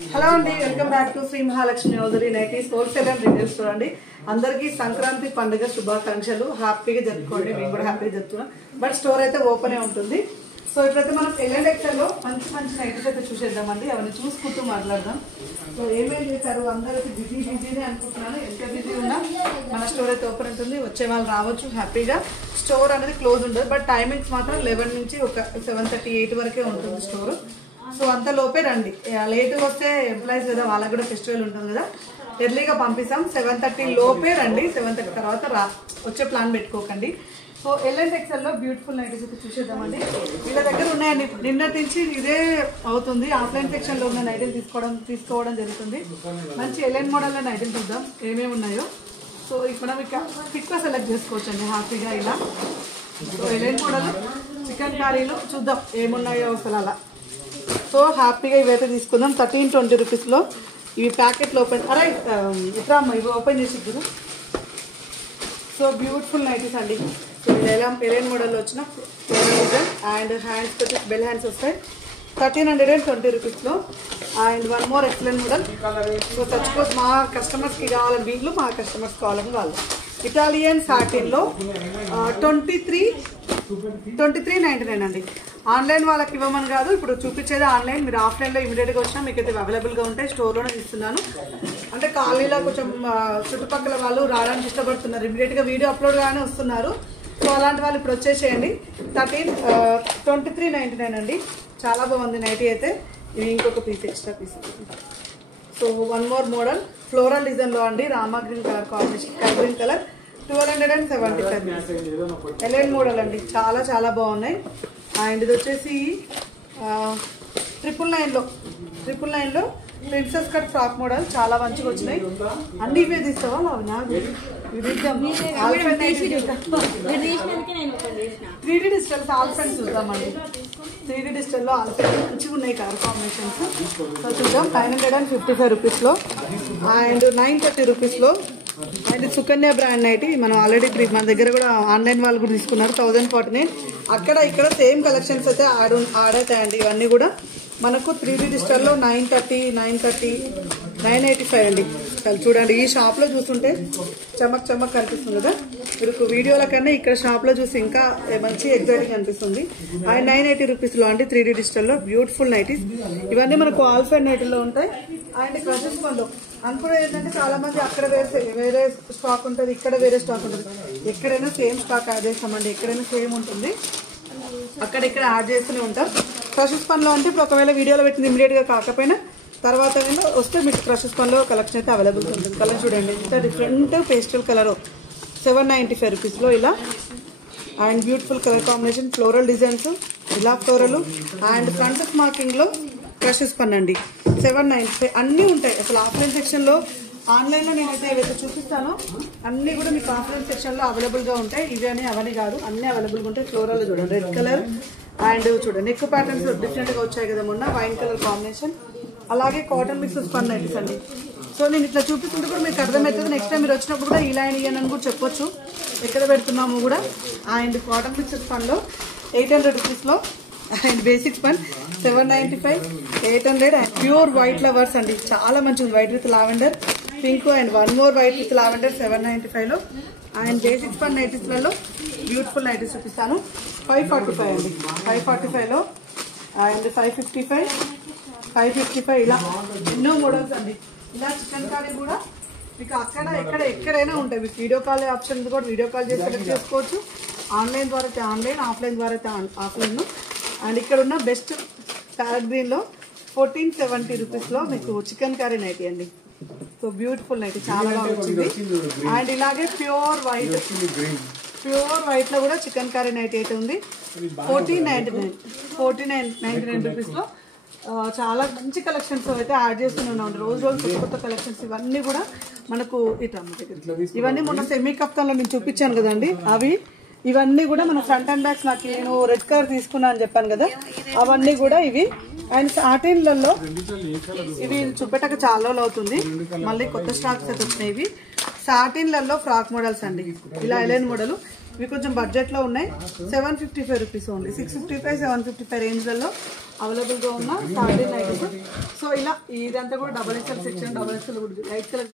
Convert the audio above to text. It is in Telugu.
హలో అండి, welcome back to Sri Mahalakshmi hosiery nighties wholesale and retail store అండి. అందరికీ సంక్రాంతి పండుగ శుభాకాంక్షలు. హ్యాపీగా జరుపుకోండి, మేము కూడా హ్యాపీగా జరుపుతున్నాం. బట్ స్టోర్ అయితే ఓపెనే ఉంటుంది. సో ఇప్పుడైతే మనం ఎల్ఎండ్ఎక్స్ఎల్లో మంచి మంచి నైటీస్ అయితే చూసేద్దామండి. అవన్నీ చూసుకుంటూ మాట్లాడదాం. సో ఏమేం చేశారు, అందరికి బిజీనే అనుకుంటున్నాను. ఎంత బిజీ ఉన్నా మన స్టోర్ అయితే ఓపెన్ ఉంటుంది. వచ్చే వాళ్ళు రావచ్చు హ్యాపీగా. స్టోర్ అనేది క్లోజ్ ఉండదు, బట్ టైమింగ్స్ మాత్రం 11 నుంచి ఒక 7:30, 8 వరకే ఉంటుంది స్టోర్. సో అంత లోపే రండి. లేట్గా వస్తే ఎంప్లాయీస్ కదా, వాళ్ళకి కూడా ఫెస్టివల్ ఉంటుంది కదా, ఎర్లీగా పంపిస్తాం. 7:30 లోపే రండి. 7:30 తర్వాత వచ్చే ప్లాన్ పెట్టుకోకండి. సో ఎల్ఎండ్ఎక్స్ఎల్లో బ్యూటిఫుల్ నైటీస్ అయితే చూసేద్దామండి. వీళ్ళ దగ్గర ఉన్నాయండి. నిన్నటి నుంచి ఇదే అవుతుంది. ఆఫ్లైన్ సెక్షన్లో ఉన్న నైటీలు తీసుకోవడం జరుగుతుంది. మంచి ఎల్ఎన్ మోడల్లో నైటీలు చూద్దాం ఏమేమి ఉన్నాయో. సో మనం ఇక పిక్గా సెలెక్ట్ చేసుకోవచ్చు అండి హ్యాపీగా ఇలా. సో ఎల్ఎన్ మోడల్ చికెన్ కర్రీలో చూద్దాం ఏమున్నాయో అసలు అలా. సో హ్యాపీగా ఇవైతే తీసుకుందాం. 13-20 రూపీస్లో ఇవి ప్యాకెట్లు ఓపెన్ ఇట్లా ఇవి ఓపెన్ చేసి ఇద్దరు. సో బ్యూటిఫుల్ నైటీస్ అండి. సో ఎలైన్ మోడల్లో వచ్చిన అండ్ హ్యాండ్స్ వచ్చి బెల్ హ్యాండ్స్ వస్తాయి. 1320 రూపీస్లో. And one more excellent model. So suppose మా కస్టమర్స్కి కావాలని వీళ్ళు, మా కస్టమర్స్ కావాలని వాళ్ళు. ఇటాలియన్ సాటిన్లో 2399 అండి. ఆన్లైన్ వాళ్ళకి ఇవ్వమని కాదు, ఇప్పుడు చూపించేది ఆన్లైన్. మీరు ఆఫ్లైన్లో ఇమీడియట్గా వచ్చినా మీకు అయితే అవైలబుల్గా ఉంటాయి. స్టోర్లోనే ఇస్తున్నాను. అంటే కాలనీలో కొంచెం చుట్టుపక్కల వాళ్ళు రావడానికి ఇష్టపడుతున్నారు. ఇమీడియట్గా వీడియో అప్లోడ్ గానే వస్తున్నారు. సో అలాంటి వాళ్ళు ఇప్పుడు వచ్చేసేయండి. 2399 అండి. చాలా బాగుంది నైటీ అయితే. ఇది ఇంకొక piece, extra piece. So one more model floral డిజైన్లో అండి. Rama green colour combination, green colour 1275 A-line model అండి. చాలా చాలా బాగున్నాయి. అండ్ ఇది వచ్చేసి 999లో ప్రిన్సెస్ కట్ ఫ్రాక్ మోడల్. చాలా మంచిగా వచ్చినాయి. అన్ని ఇవే తీస్తావా? అవి నాకు 3D డిజిటల్ ఆల్ఫెన్స్ చూద్దామండి. 3D డిజిటల్లో ఆల్ఫెన్స్ మంచిగా ఉన్నాయి కలర్ కాంబినేషన్స్. సో చూద్దాం. 955 రూపీస్లో అండ్ 930 రూపీస్లో. అండ్ సుకన్య బ్రాండ్ నైటీ మనం ఆల్రెడీ మన దగ్గర కూడా ఆన్లైన్ వాళ్ళు కూడా తీసుకున్నారు. 1049. అక్కడ ఇక్కడ సేమ్ కలెక్షన్స్ అయితే యాడ్ అవుతాయండి. ఇవన్నీ కూడా మనకు 3D డిజిటల్లో 930, 985 అండి. చూడండి, ఈ షాప్లో చూస్తుంటే చమక్ కనిపిస్తుంది కదా. మీకు వీడియోల కన్నా ఇక్కడ షాప్లో చూసి ఇంకా మంచి ఎగ్జైటింగ్ అనిపిస్తుంది. అండ్ 980 రూపీస్లో అండి 3D డిజిటల్లో బ్యూటిఫుల్ నైటీస్. ఇవన్నీ మనకు ఆల్ఫైన్ నైటీలో ఉంటాయి. అండ్ క్రషెస్ పనులు అనుకునేది ఏంటంటే చాలా మంది అక్కడ వేరే స్టాక్ ఉంటుంది, ఇక్కడ వేరే స్టాక్ ఉంటుంది. ఎక్కడైనా సేమ్ స్టాక్ యాడ్ చేస్తామండి. ఎక్కడైనా సేమ్ ఉంటుంది, అక్కడిక్కడ యాడ్ చేస్తూనే ఉంటాం. క్రషెస్ పనిలో అంటే ఇప్పుడు ఒకవేళ వీడియోలో పెట్టింది ఇమీడియట్గా కాకపోయినా తర్వాత వస్తే మీకు క్రషెస్ పనిలో కలెక్షన్ అయితే అవైలబుల్ ఉంటుంది. కలర్ చూడండి, ఇంత డిఫరెంట్ పేస్టల్ కలర్ 795 రూపీస్లో ఇలా. And beautiful colour combination, floral designs, ఇలా ఫ్లోరల్ అండ్ ఫ్రంట్ మార్కింగ్లో క్రషెస్ పని అండి. 795 అన్నీ ఉంటాయి. అసలు ఆఫ్లైన్ సెక్షన్లో, ఆన్లైన్లో నేనైతే ఏవైతే చూపిస్తానో అన్నీ కూడా మీకు ఆఫ్లైన్ సెక్షన్లో అవైలబుల్గా ఉంటాయి. ఇవి అని అవన్నీ కాదు, అన్నీ అవైలబుల్గా ఉంటాయి. ఫ్లోరల్ చూడండి, రెడ్ కలర్ అండ్ చూడండి నెక్ ప్యాటర్న్స్ డిఫరెంట్గా వచ్చాయి కదా మొన్న, వైన్ కలర్ కాంబినేషన్. అలాగే కాటన్ మిక్సెస్ పన్ నైటీస్ అండి. సో నేను ఇట్లా చూపిస్తుంటే కూడా మీకు అర్థమవుతుంది. నెక్స్ట్ టైం మీరు వచ్చినప్పుడు కూడా ఇలా అని కూడా చెప్పొచ్చు ఎక్కడ పెడుతున్నాము కూడా. అండ్ కాటన్ మిక్సెస్ పన్లో 800 రూపీస్లో. అండ్ బేసిక్స్ పన్ 795, 800. అండ్ ప్యూర్ వైట్ ఫ్లవర్స్ అండి. చాలా మంచిది, white with lavender, pink and one more white with lavender 795లో. అండ్ బేసిక్స్ పన్ నైటీస్లలో బ్యూటిఫుల్ నైటీస్ చూపిస్తాను. 545 అండి. 545లో అండ్ 555 ఇలా ఎన్నో మోడల్స్ అండి. ఇలా చికెన్ కర్రీ కూడా మీకు ఎక్కడైనా ఉంటాయి. మీకు వీడియో కాల్ ఆప్షన్ కూడా వీడియో కాల్ చేసి సెలెక్ట్ చేసుకోవచ్చు. ఆన్లైన్ ద్వారా అయితే ఆన్లైన్, ఆఫ్లైన్ ద్వారా అయితే ఆఫ్లైన్. అండ్ ఇక్కడ ఉన్న బెస్ట్ ప్యారెట్ గ్రీన్లో 1470 రూపీస్లో మీకు చికెన్ కర్రీ నైటీ అండి. సో బ్యూటిఫుల్ నైటీ, చాలా బాగా వచ్చింది. అండ్ ఇలాగే ప్యూర్ వైట్ లో కూడా చికెన్ కర్రీ నైటీ అయితే ఉంది. 1499 రూపీస్లో. చాలా మంచి కలెక్షన్స్ అయితే యాడ్ చేస్తూనే ఉన్నాం. రోజు కొత్త కలెక్షన్స్. ఇవన్నీ కూడా మనకు ఇవన్నీ మొన్న సెమీ కప్తాన్లో నేను చూపించాను కదండి అవి. ఇవన్నీ కూడా మన ఫ్రంట్ అండ్ బ్యాక్స్, నాకు నేను రెడ్ కలర్ తీసుకున్నా అని చెప్పాను కదా, అవన్నీ కూడా ఇవి. అండ్ సాటిన్లలో ఇవి చూపెట్టక చాలా రోజులు అవుతుంది, మళ్ళీ కొత్త స్టాక్స్ అయితే వచ్చినాయి. ఇవి సాటిన్లలో ఫ్రాక్ మోడల్స్ అండి. ఇలా ఎలైన్ మోడల్. ఇవి కొంచెం బడ్జెట్లో ఉన్నాయి. 755 రూపీస్ ఓన్లీ. 655, 755 రేంజ్లలో అవైలబుల్గా ఉన్న సాటిన్ నైటీస్. సో ఇలా ఇదంతా కూడా double XL section, double XL కూడా లైట్ కలర్